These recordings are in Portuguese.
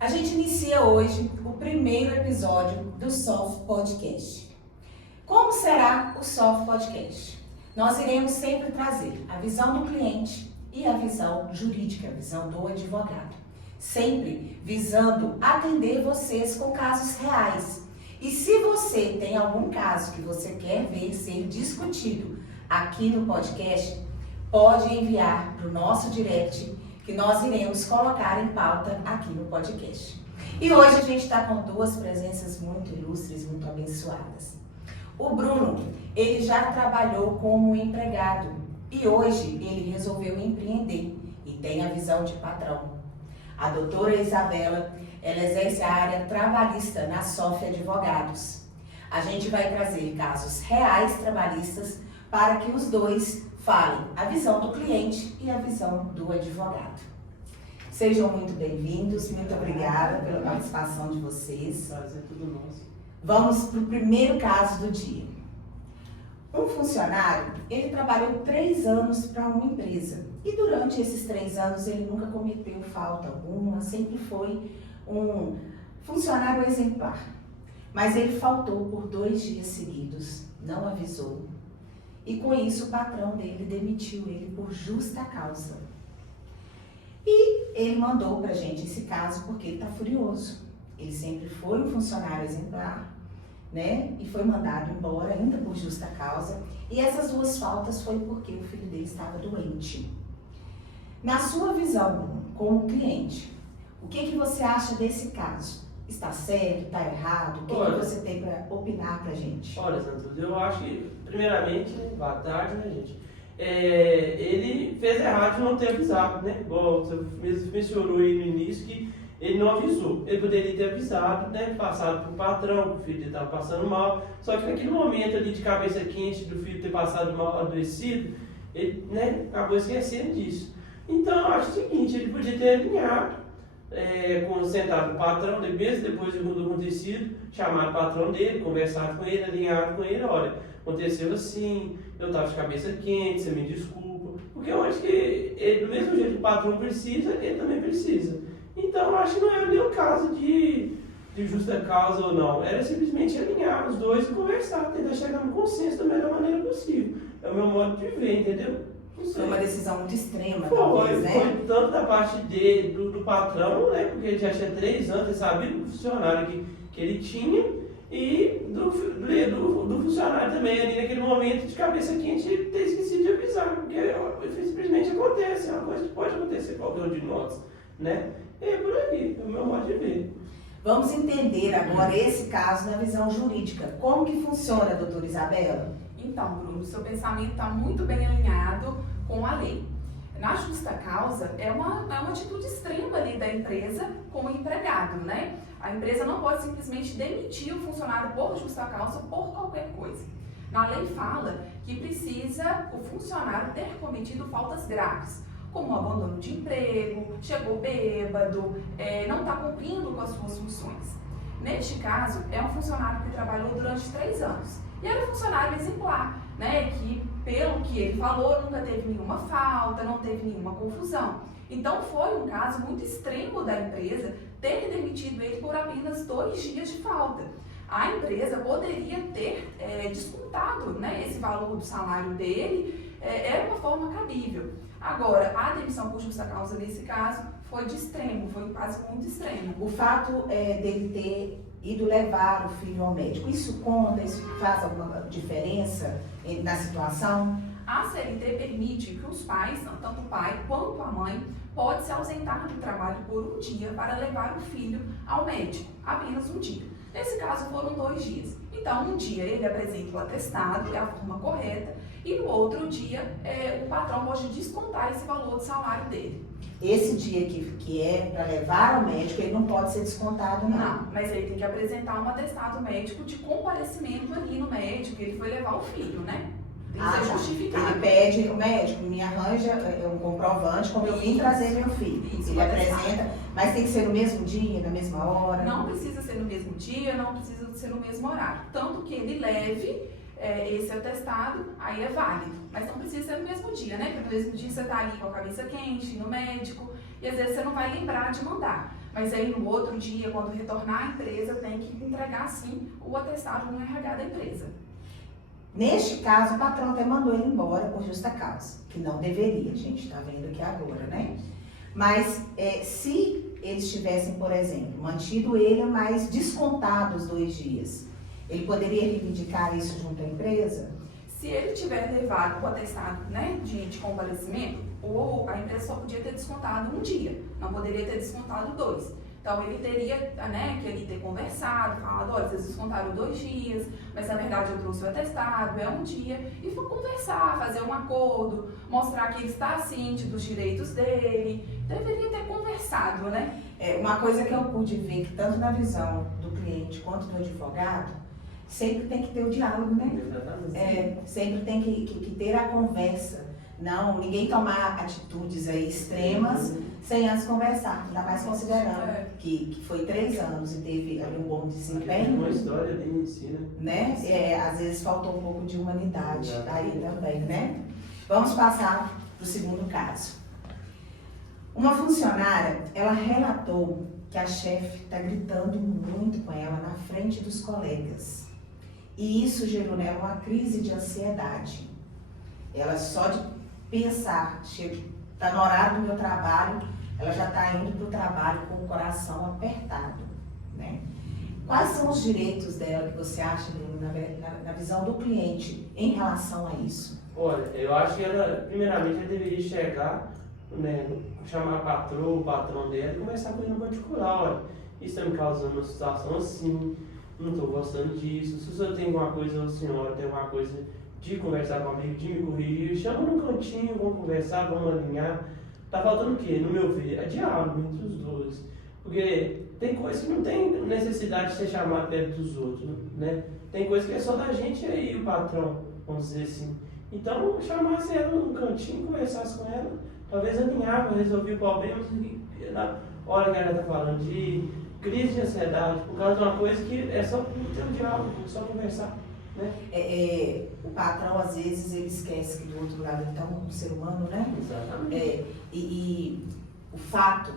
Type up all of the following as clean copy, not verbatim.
A gente inicia hoje o primeiro episódio do Soft Podcast. Como será o Soft Podcast? Nós iremos sempre trazer a visão do cliente e a visão jurídica, a visão do advogado. Sempre visando atender vocês com casos reais. E se você tem algum caso que você quer ver ser discutido aqui no podcast, pode enviar para o nosso direct que nós iremos colocar em pauta aqui no podcast. E hoje a gente está com duas presenças muito ilustres, muito abençoadas. O Bruno, ele já trabalhou como empregado e hoje ele resolveu empreender e tem a visão de patrão. A doutora Isabela, ela exerce a área trabalhista na Soft Advogados. A gente vai trazer casos reais trabalhistas para que os dois falem a visão do cliente e a visão do advogado. Sejam muito bem-vindos, muito obrigada pela participação de vocês. Prazer tudo nosso. Vamos para o primeiro caso do dia. Um funcionário, ele trabalhou 3 anos para uma empresa e durante esses 3 anos ele nunca cometeu falta alguma, sempre foi um funcionário exemplar. Mas ele faltou por 2 dias seguidos, não avisou. E com isso o patrão dele demitiu ele por justa causa. E ele mandou pra gente esse caso porque ele tá furioso. Ele sempre foi um funcionário exemplar, né? E foi mandado embora ainda por justa causa. E essas 2 faltas foi porque o filho dele estava doente. Na sua visão, como cliente, o que você acha desse caso? Está certo? Está errado? O que você tem para opinar pra gente? Olha, Santos, eu acho que, primeiramente, boa tarde, né, gente? Ele fez errado de não ter avisado, né? Igual você mesmo mencionou aí no início que ele não avisou. Ele poderia ter avisado, né? Passado pro patrão, que o filho dele estava passando mal. Só que naquele momento ali de cabeça quente do filho ter passado mal, adoecido, ele, né, acabou esquecendo disso. Então, eu acho o seguinte, ele podia ter alinhado. Sentado com o patrão, mesmo depois do acontecido, chamado o patrão dele, conversado com ele, alinhado com ele, olha, aconteceu assim, eu estava de cabeça quente, você me desculpa, porque eu acho que ele, do mesmo jeito que o patrão precisa, ele também precisa. Então eu acho que não era nem um caso de justa causa ou não, era simplesmente alinhar os dois e conversar, tentar chegar no consenso da melhor maneira possível. É o meu modo de ver, entendeu? Foi uma decisão muito extrema, talvez, né? Foi tanto da parte dele, do patrão, né? Porque ele já tinha 3 anos, ele sabia do funcionário que ele tinha, e do funcionário também, ali naquele momento de cabeça quente, ter esquecido de avisar, porque simplesmente acontece, é uma coisa que pode acontecer com qualquer um de nós, né? É por aí, é o meu modo de ver. Vamos entender agora esse caso na visão jurídica. Como que funciona, doutora Isabela? Então, Bruno, seu pensamento está muito bem alinhado com a lei. Na justa causa, é uma atitude extrema ali da empresa com o empregado, né? A empresa não pode simplesmente demitir o funcionário por justa causa por qualquer coisa. Na lei fala que precisa o funcionário ter cometido faltas graves, como abandono de emprego, chegou bêbado, não está cumprindo com as suas funções. Neste caso, é um funcionário que trabalhou durante 3 anos. E era um funcionário exemplar, né, que pelo que ele falou, nunca teve nenhuma falta, não teve nenhuma confusão. Então foi um caso muito extremo da empresa ter demitido ele por apenas 2 dias de falta. A empresa poderia ter descontado, né, esse valor do salário dele, era uma forma cabível. Agora, a demissão por justa causa nesse caso foi de extremo, foi um caso muito extremo. O fato dele ter ido levar o filho ao médico, isso conta, isso faz alguma diferença na situação? A CLT permite que os pais, tanto o pai quanto a mãe, pode se ausentar do trabalho por um dia para levar o filho ao médico, apenas um dia. Nesse caso foram 2 dias. Então, um dia ele apresenta o atestado, é a forma correta, e no outro dia o patrão pode descontar esse valor do salário dele. Esse dia que é para levar ao médico, ele não pode ser descontado, não? Não, mas ele tem que apresentar um atestado médico de comparecimento ali no médico, que ele foi levar o filho, né? Tem que ser justificado. Ele pede, o médico me arranja um comprovante, como eu vim trazer meu filho. Isso, ele apresenta, mas tem que ser no mesmo dia, na mesma hora? Não precisa ser no mesmo dia, não precisa ser no mesmo horário. Tanto que ele leve esse atestado, aí é válido. Mas não precisa ser no mesmo dia, né? Porque no mesmo dia você tá ali com a cabeça quente, no médico, e às vezes você não vai lembrar de mandar. Mas aí no outro dia, quando retornar à empresa, tem que entregar sim o atestado no RH da empresa. Neste caso, o patrão até mandou ele embora por justa causa, que não deveria, a gente está vendo aqui agora, né? Mas se eles tivessem, por exemplo, mantido ele, mas descontado os 2 dias, ele poderia reivindicar isso junto à empresa? Se ele tiver levado o atestado, né, de comparecimento, a empresa só podia ter descontado 1 dia, não poderia ter descontado 2. Então ele teria, né, que ele ter conversado, falado, olha, vocês descontaram 2 dias, mas na verdade eu trouxe o atestado, é 1 dia, e for conversar, fazer um acordo, mostrar que ele está ciente dos direitos dele, deveria ter conversado, né? Uma coisa que eu pude ver, que tanto na visão do cliente quanto do advogado, sempre tem que ter o diálogo, né? Exatamente. Sempre tem que ter a conversa. Não, ninguém tomar atitudes aí extremas sem antes conversar, ainda mais considerando que foi 3 anos e teve ali um bom desempenho. Uma história bem ensina. Né? Às vezes faltou um pouco de humanidade aí também, né? Vamos passar para o segundo caso. Uma funcionária, ela relatou que a chefe está gritando muito com ela na frente dos colegas. E isso gerou nela uma crise de ansiedade. Ela só de pensar, está no horário do meu trabalho, ela já está indo para o trabalho com o coração apertado, né? Quais são os direitos dela que você acha, Bruno, na visão do cliente em relação a isso? Olha, eu acho que ela, primeiramente, ela deveria chegar, né, chamar a patroa, o patrão dela e conversar com ele no particular. Olha, isso está me causando uma situação assim, não estou gostando disso. Se o senhor tem alguma coisa, ou a senhora tem alguma coisa de conversar comigo, de me corrigir, chama no cantinho, vamos conversar, vamos alinhar. Tá faltando o quê? No meu ver, é diálogo entre os dois. Porque tem coisa que não tem necessidade de ser chamado perto dos outros, né? Tem coisa que é só da gente e o patrão, vamos dizer assim. Então, chamasse ela num cantinho, conversasse com ela, talvez alinhava, resolver problemas na hora que ela está falando de crise de ansiedade, por causa de uma coisa que é só ter um diálogo, só conversar, né? O patrão, às vezes, ele esquece que do outro lado ele está um ser humano, né? Exatamente. E o fato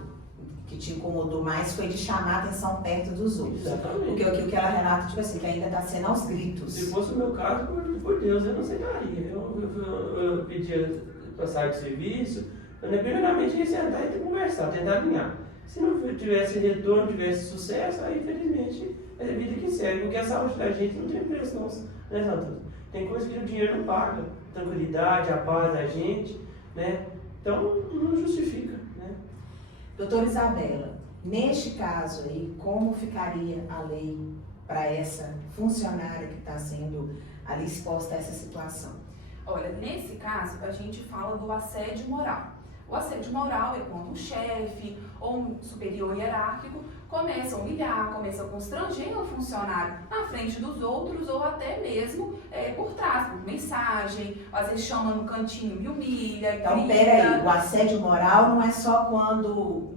que te incomodou mais foi de chamar a atenção perto dos outros. Exatamente. Porque o que ela relata, tipo assim, que ainda está sendo aos gritos. Se fosse o meu caso, por Deus, eu não aceitaria. Eu pedia para sair do serviço, primeiramente ia sentar e conversar, tentar alinhar. Se não tivesse retorno, tivesse sucesso, aí infelizmente é a vida que segue, porque a saúde da gente não tem preço, não, né, Santana? Tem coisa que o dinheiro não paga, tranquilidade, a paz da gente, né? Então não justifica, né? Doutora Isabela, neste caso aí, como ficaria a lei para essa funcionária que está sendo ali exposta a essa situação? Olha, nesse caso, a gente fala do assédio moral. O assédio moral é quando um chefe ou um superior hierárquico começa a humilhar, começa a constranger o funcionário na frente dos outros ou até mesmo por trás, por mensagem, às vezes chama no cantinho e humilha. Então, peraí, o assédio moral não é só quando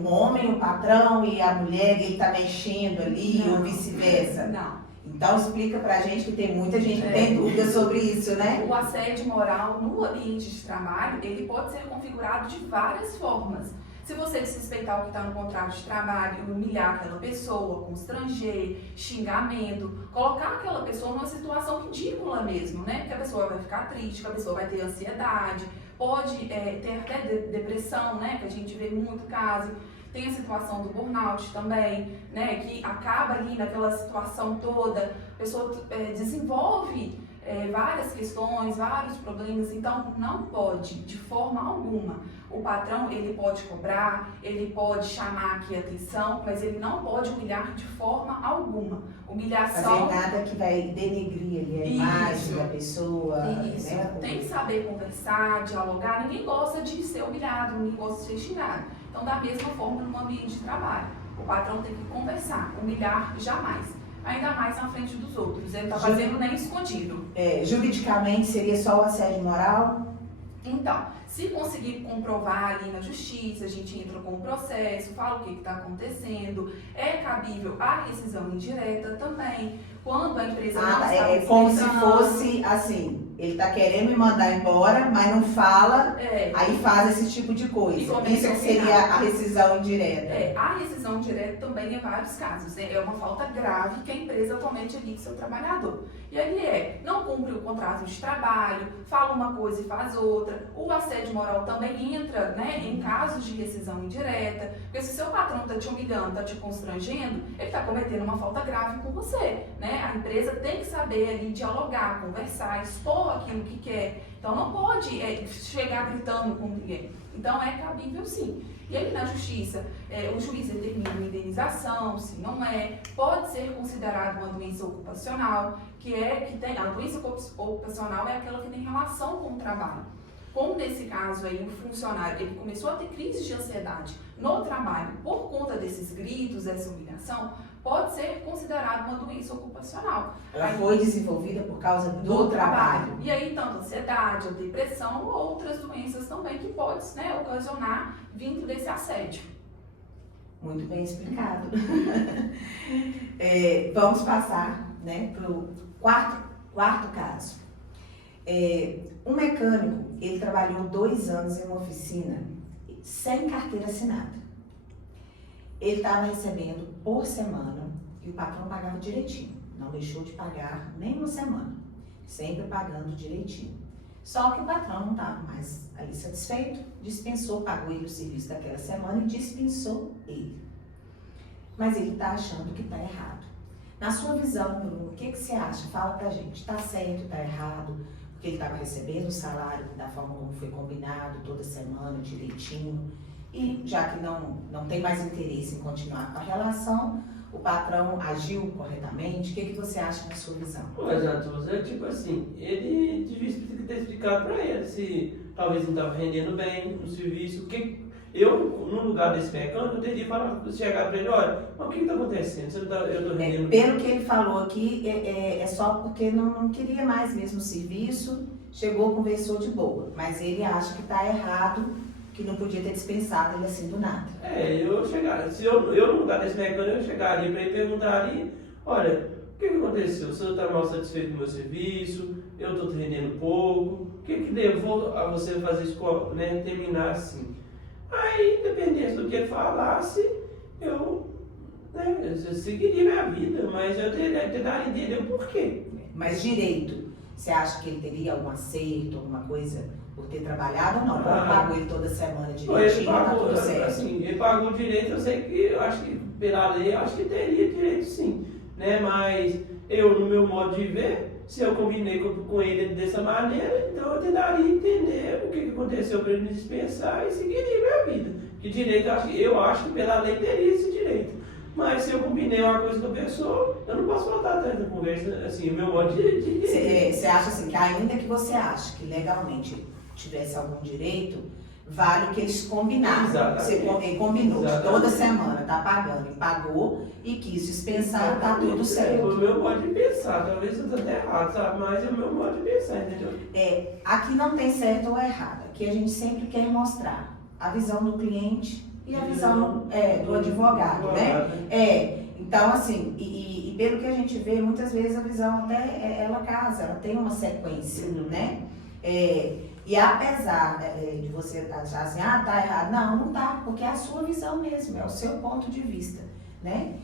um homem, o patrão e a mulher, ele está mexendo ali ou vice-versa? Não. Então explica pra gente, que tem muita gente que tem dúvida sobre isso, né? O assédio moral no ambiente de trabalho, ele pode ser configurado de várias formas. Se você desrespeitar o que está no contrato de trabalho, humilhar aquela pessoa, constranger, xingamento, colocar aquela pessoa numa situação ridícula mesmo, né? Que a pessoa vai ficar triste, que a pessoa vai ter ansiedade, pode ter até depressão, né? Que a gente vê muito caso. Tem a situação do burnout também, né, que acaba ali naquela situação toda, a pessoa desenvolve várias questões, vários problemas, então não pode, de forma alguma. O patrão, ele pode cobrar, ele pode chamar aqui a atenção, mas ele não pode humilhar de forma alguma. Humilhação... Fazer nada que vai denegrir ali a imagem da pessoa. Isso, né? Tem que saber conversar, dialogar, ninguém gosta de ser humilhado, ninguém gosta de ser xingado. Então, da mesma forma, no ambiente de trabalho, o patrão tem que conversar, humilhar jamais, ainda mais na frente dos outros. Ele está fazendo nem escondido. Juridicamente seria só o assédio moral? Então, se conseguir comprovar ali na justiça, a gente entra com o processo, fala o que está acontecendo, é cabível a rescisão indireta também, quando a empresa não está como se fosse assim, ele tá querendo me mandar embora, mas não fala, É, aí faz esse tipo de coisa. E começa Isso a que seria a rescisão indireta. a rescisão direta também em vários casos, né? É uma falta grave que a empresa comete ali com seu trabalhador. E aí não cumpre o contrato de trabalho, fala uma coisa e faz outra. O assédio moral também entra, né, em casos de rescisão indireta, porque se seu patrão está te humilhando, está te constrangendo, ele está cometendo uma falta grave com você, né? A empresa tem que saber ali dialogar, conversar, expor aquilo que quer. Então não pode chegar gritando com ninguém. Então é cabível sim. E aí na justiça, o juiz determina uma indenização, se não pode ser considerado uma doença ocupacional, a doença ocupacional é aquela que tem relação com o trabalho. Como nesse caso aí, o funcionário, ele começou a ter crise de ansiedade no trabalho por conta desses gritos, dessa humilhação, pode ser considerado uma doença ocupacional. Ela foi desenvolvida por causa do trabalho. E aí, tanto ansiedade, ou depressão, ou outras doenças também que podem, né, ocasionar vindo desse assédio. Muito bem explicado. Vamos passar, né, para o quarto caso. Um mecânico, ele trabalhou 2 anos em uma oficina sem carteira assinada. Ele estava recebendo por semana e o patrão pagava direitinho. Não deixou de pagar nem uma semana, sempre pagando direitinho. Só que o patrão não estava mais ali satisfeito, dispensou, pagou ele o serviço daquela semana e dispensou ele. Mas ele está achando que está errado. Na sua visão, Bruno, o que você acha? Fala pra gente, está certo, está errado? Porque ele estava recebendo o salário da forma como foi combinado, toda semana, direitinho. E já que não tem mais interesse em continuar com a relação, o patrão agiu corretamente? O que você acha na sua visão? Mas, Natuza, tipo assim, ele devia ter explicado para ele se talvez não estava rendendo bem no serviço. Eu, no lugar desse mecânico, eu teria chegar para ele, olha, mas o que está acontecendo? Eu estou rendendo bem. Pelo que ele falou aqui, é só porque não queria mais mesmo o serviço, chegou, conversou de boa. Mas ele acha que está errado, que não podia ter dispensado ele assim do nada. Se eu no lugar desse mecânico, eu chegaria para ele e perguntaria, olha, o que aconteceu? O senhor está mal satisfeito com o meu serviço? Eu estou rendendo pouco? O que levou a você fazer isso, né, terminar assim? Aí, independente do que ele falasse, eu seguiria minha vida, mas eu teria que dar a entender o porquê. Mas direito, você acha que ele teria algum acerto, alguma coisa por ter trabalhado ou não? Ou pagou ele toda semana direitinho, tá tudo certo? Assim, ele pagou direito, eu sei que, eu acho que pela lei, eu acho que teria direito sim, né? Mas eu, no meu modo de ver, se eu combinei com ele dessa maneira, então eu tentaria entender o que aconteceu para ele me dispensar e seguiria minha vida. Que direito, eu acho que pela lei teria esse direito. Mas se eu combinei uma coisa com a pessoa, eu não posso voltar atrás da conversa, assim, o meu modo de Você acha assim, que ainda que você ache que legalmente tivesse algum direito, vale o que eles combinaram. Você combinou, toda semana tá pagando, e pagou e quis dispensar, tá tudo certo. É o meu modo de pensar, talvez eu esteja até errado, sabe? Mas é o meu modo de pensar, entendeu? Aqui não tem certo ou errado, aqui a gente sempre quer mostrar a visão do cliente e a visão do advogado, né? Então, assim, e pelo que a gente vê, muitas vezes a visão até, ela casa, ela tem uma sequência, né? E apesar de você achar assim, tá errado, não tá, porque é a sua visão mesmo, é o seu ponto de vista, né?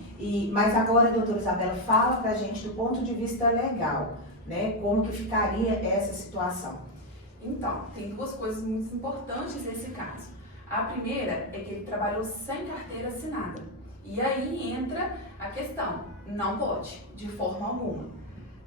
Mas agora, doutora Isabela, fala pra gente do ponto de vista legal, né? Como que ficaria essa situação? Então, tem 2 coisas muito importantes nesse caso. A primeira é que ele trabalhou sem carteira assinada. E aí entra a questão, não pode, de forma alguma.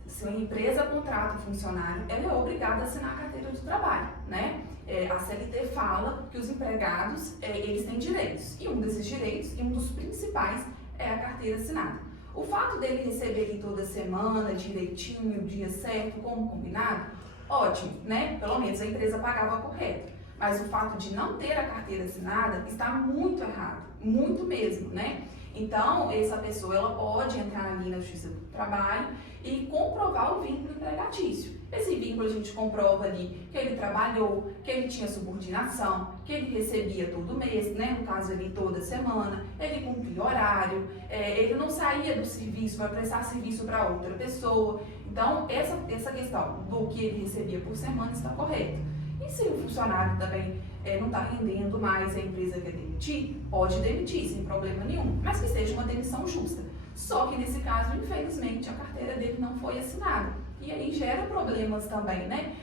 Se uma empresa contrata um funcionário, ela é obrigada a assinar a carteira de trabalho, né? A CLT fala que os empregados, eles têm direitos. E um desses direitos, e um dos principais, é a carteira assinada. O fato dele receber ali toda semana, direitinho, o dia certo, como combinado, ótimo, né? Pelo menos a empresa pagava correto. Mas o fato de não ter a carteira assinada está muito errado, muito mesmo, né? Então, essa pessoa ela pode entrar ali na Justiça do Trabalho e comprovar o vínculo empregatício. Esse vínculo a gente comprova ali que ele trabalhou, que ele tinha subordinação, que ele recebia todo mês, né? No caso ali toda semana, ele cumpria horário, ele não saía do serviço para prestar serviço para outra pessoa. Então, essa questão do que ele recebia por semana está correta. E se o funcionário também não está rendendo mais, a empresa quer demitir, pode demitir sem problema nenhum, mas que seja uma demissão justa. Só que nesse caso, infelizmente, a carteira dele não foi assinada. E aí gera problemas também, né?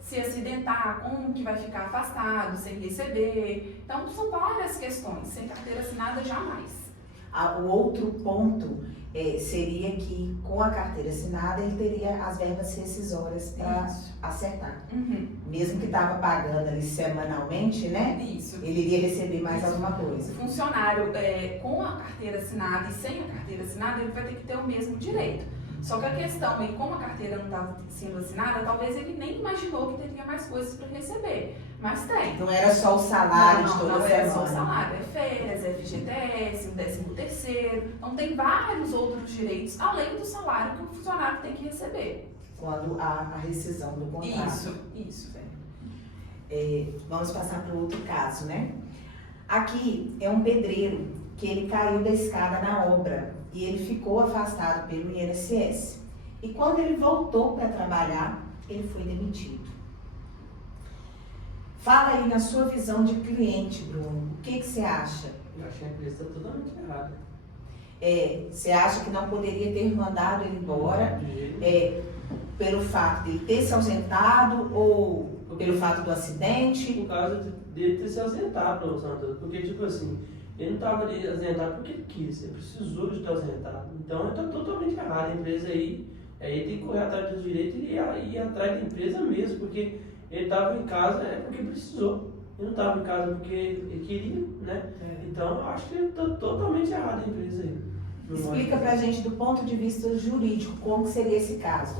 Se acidentar, como que vai ficar afastado, sem receber. Então, são várias questões. Sem carteira assinada, jamais. O outro ponto seria que com a carteira assinada ele teria as verbas rescisórias para acertar. Uhum. Mesmo que estava pagando ali semanalmente, né? Isso. Ele iria receber mais alguma O coisa. funcionário com a carteira assinada e sem a carteira assinada, ele vai ter que ter o mesmo direito. Só que a questão é, como a carteira não estava sendo assinada, talvez ele nem imaginou que teria mais coisas para receber. Mas tem. Não era só o salário de toda não semana. é só o salário, é férias, é FGTS, o 13º. Então tem vários outros direitos, além do salário que o funcionário tem que receber. Quando há a rescisão do contrato. Isso, velho. Vamos passar para o outro caso, né? Aqui é um pedreiro que ele caiu da escada na obra e ele ficou afastado pelo INSS. E quando ele voltou para trabalhar, ele foi demitido. Fala aí na sua visão de cliente, Bruno, o que você acha? Eu acho que a empresa está totalmente errada. Você acha que não poderia ter mandado ele embora pelo fato de ele ter se ausentado ou pelo fato do acidente? Por causa dele ter se ausentado, Sandra. Porque, tipo assim, ele não estava ali ausentado porque ele quis, ele precisou de estar ausentado. Então, ele está totalmente errado. A empresa aí tem que correr atrás dos direitos e ir atrás da empresa mesmo, porque ele estava em casa porque precisou. Ele não estava em casa porque ele queria, né? Então, eu acho que está totalmente errado a empresa aí. Explica pra gente do ponto de vista jurídico, como seria esse caso.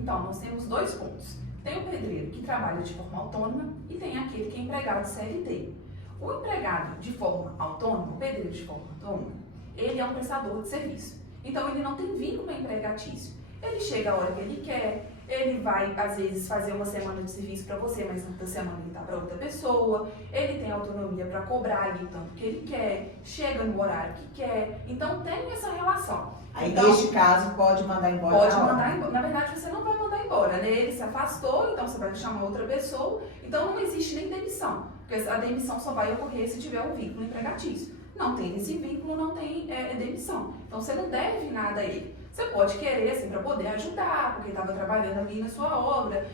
Então, nós temos dois pontos. Tem o pedreiro que trabalha de forma autônoma e tem aquele que é empregado de CLT. O empregado de forma autônoma, o pedreiro de forma autônoma, ele é um prestador de serviço. Então, ele não tem vínculo empregatício. Ele chega a hora que ele quer, ele vai, às vezes, fazer uma semana de serviço para você, mas na outra semana ele está para outra pessoa. Ele tem autonomia para cobrar ali o tanto que ele quer, chega no horário que quer. Então, tem essa relação. Aí, então, neste caso, pode mandar embora? Pode mandar embora. Na verdade, você não vai mandar embora, né? Ele se afastou, então você vai chamar outra pessoa. Então, não existe nem demissão. Porque a demissão só vai ocorrer se tiver um vínculo empregatício. Não tem esse vínculo, não tem demissão. Então, você não deve nada a ele. Você pode querer, assim, para poder ajudar, porque estava trabalhando ali na sua obra,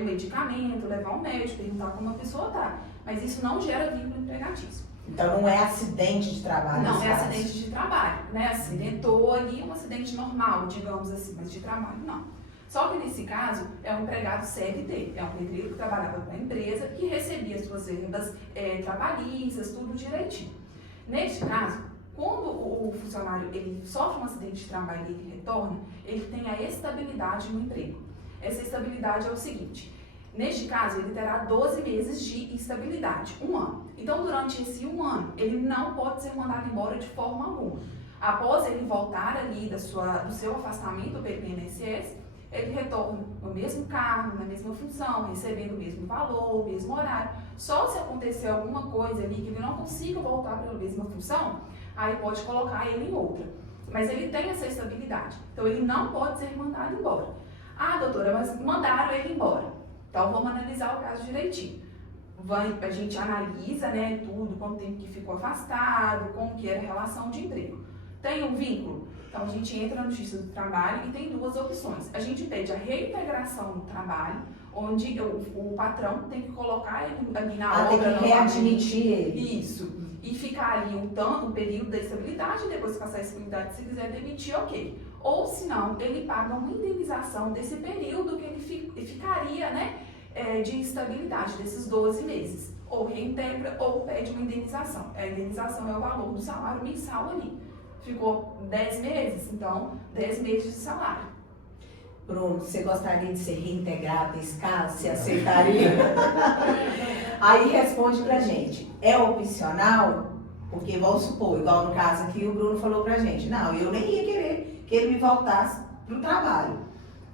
um medicamento, levar um médico, perguntar como a pessoa está. Mas isso não gera vínculo empregatício. Então não é acidente de trabalho? Não, é acidente de trabalho, né? Acidentou ali, um acidente normal, digamos assim, mas de trabalho não. Só que nesse caso é um empregado CLT, é um pedreiro que trabalhava para a empresa e recebia suas verbas trabalhistas, tudo direitinho. Neste caso, quando o funcionário ele sofre um acidente de trabalho e ele retorna, ele tem a estabilidade no emprego. Essa estabilidade é o seguinte: neste caso, ele terá 12 meses de estabilidade, 1 ano. Então, durante esse 1 ano, ele não pode ser mandado embora de forma alguma. Após ele voltar ali do seu afastamento pelo INSS, ele retorna no mesmo cargo, na mesma função, recebendo o mesmo valor, o mesmo horário. Só se acontecer alguma coisa ali que ele não consiga voltar para a mesma função, aí pode colocar ele em outra. Mas ele tem essa estabilidade. Então, ele não pode ser mandado embora. Ah, doutora, mas mandaram ele embora. Então, vamos analisar o caso direitinho. A gente analisa, né, tudo, quanto tempo que ficou afastado, como que era a relação de emprego. Tem um vínculo? Então, a gente entra na Justiça do Trabalho e tem 2 opções. A gente pede a reintegração no trabalho, onde o patrão tem que colocar ele ali na obra. Tem que readmitir ele. Isso. E ficar ali um período da estabilidade, depois que passar a estabilidade, se quiser demitir, ok. Ou, se não, ele paga uma indenização desse período que ele ficaria, né, de instabilidade, desses 12 meses. Ou reintegra ou pede uma indenização. A indenização é o valor do salário mensal ali. Ficou 10 meses, então 10 meses de salário. Bruno, você gostaria de ser reintegrado nesse caso? Você aceitaria? Aí responde pra gente, é opcional? Porque vamos supor, igual no caso aqui, o Bruno falou pra gente, não, eu nem ia querer que ele me voltasse pro trabalho.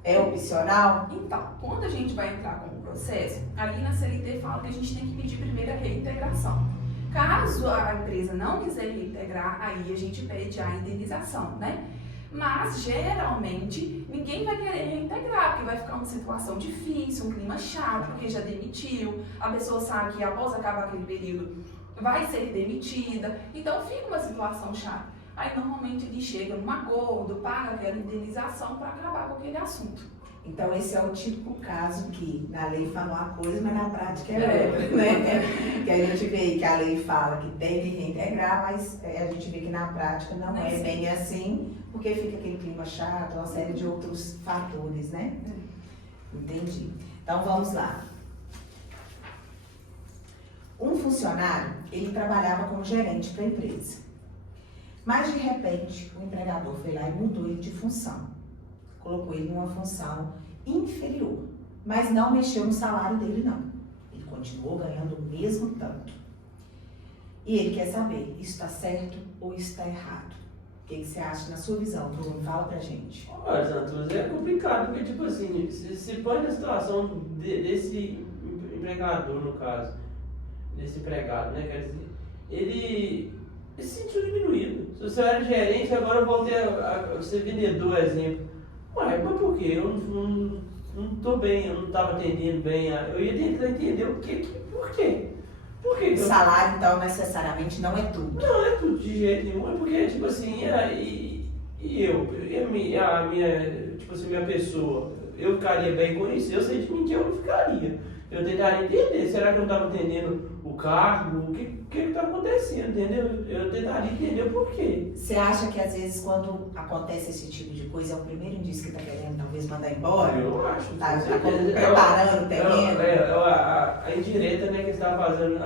É opcional? Então, quando a gente vai entrar com o processo, ali na CLT fala que a gente tem que pedir primeiro a reintegração. Caso a empresa não quiser reintegrar, aí a gente pede a indenização, né? Mas, geralmente, ninguém vai querer reintegrar, porque vai ficar uma situação difícil, um clima chato, porque já demitiu, a pessoa sabe que após acabar aquele período vai ser demitida, então fica uma situação chata. Aí, normalmente, ele chega num acordo, paga aquela indenização para acabar com aquele assunto. Então, esse é o típico caso que na lei fala uma coisa, mas na prática é outra, né? Que a gente vê que a lei fala que tem que reintegrar, mas a gente vê que na prática não é bem assim, porque fica aquele clima chato, uma série de outros fatores, né? Entendi. Então, vamos lá. Um funcionário, ele trabalhava como gerente para a empresa. Mas, de repente, o empregador foi lá e mudou ele de função. Colocou ele numa função inferior, mas não mexeu no salário dele, não. Ele continuou ganhando o mesmo tanto. E ele quer saber, isso está certo ou isso está errado? O que você acha na sua visão, Bruno? Fala pra gente. Olha, Santos, é complicado, porque, tipo assim, se põe na situação desse empregador, no caso, desse empregado, né, quer dizer, ele se sentiu diminuído. Se você era gerente, agora eu voltei a ser vendedor, exemplo. Ué, mas por quê? Eu não tô bem, eu não estava atendendo bem. Eu ia tentar entender por quê. Por quê? O salário, então, necessariamente não é tudo. Não é tudo de jeito nenhum, é porque, tipo assim, tipo assim, minha pessoa, eu ficaria bem com isso, eu sei de mim que eu não ficaria. Eu tentaria entender, será que eu não estava entendendo o cargo, o que está acontecendo, entendeu? Eu tentaria entender o porquê. Você acha que às vezes quando acontece esse tipo de coisa, é o primeiro indício que está querendo talvez mandar embora? Eu acho. Tá preparando o terreno? A indireta, né, que você estava fazendo,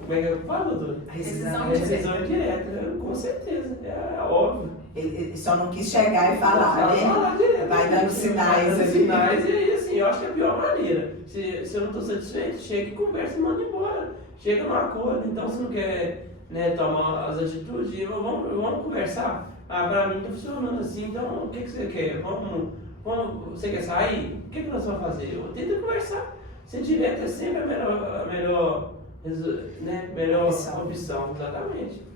como é que eu falo, doutor? Rescisão indireta, com certeza, é óbvio. Ele só não quis chegar e falar, né? Direto, vai dando sinais. Vai dando sinais e assim, eu acho que é a pior maneira. Se eu não estou satisfeito, chega e conversa e manda embora. Chega num acordo, então se não quer, né, tomar as atitudes, vamos conversar. Pra mim tá funcionando assim, então o que você quer? Você quer sair? O que nós vamos fazer? Eu tento conversar. Ser direto é sempre a melhor opção, exatamente.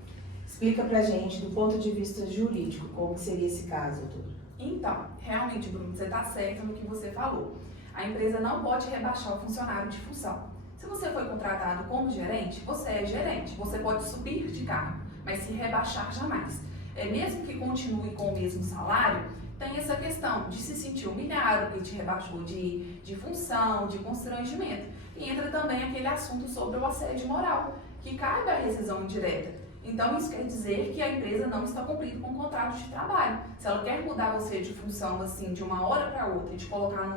Explica pra gente, do ponto de vista jurídico, como seria esse caso, doutor? Então, realmente, Bruno, você está certo no que você falou. A empresa não pode rebaixar o funcionário de função. Se você foi contratado como gerente, você é gerente. Você pode subir de cargo, mas se rebaixar jamais. Mesmo que continue com o mesmo salário, tem essa questão de se sentir humilhado, porque te rebaixou de função, de constrangimento. E entra também aquele assunto sobre o assédio moral, que cai para a rescisão indireta. Então, isso quer dizer que a empresa não está cumprindo com o contrato de trabalho. Se ela quer mudar você de função, assim, de uma hora para outra e te colocar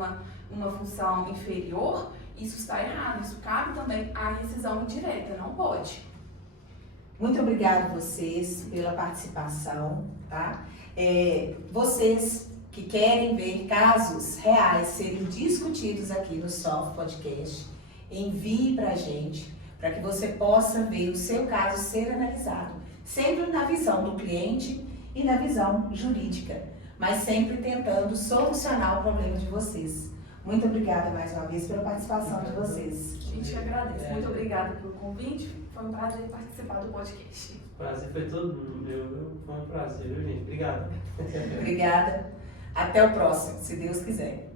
numa função inferior, isso está errado. Isso cabe também à rescisão indireta, não pode. Muito obrigada a vocês pela participação, tá? Vocês que querem ver casos reais serem discutidos aqui no Soft Podcast, envie pra gente, para que você possa ver o seu caso ser analisado, sempre na visão do cliente e na visão jurídica, mas sempre tentando solucionar o problema de vocês. Muito obrigada mais uma vez pela participação de vocês. A gente agradece. Muito obrigada pelo convite. Foi um prazer participar do podcast. O prazer foi todo meu. Foi um prazer, viu, gente? Obrigado. Obrigada. Até o próximo, se Deus quiser.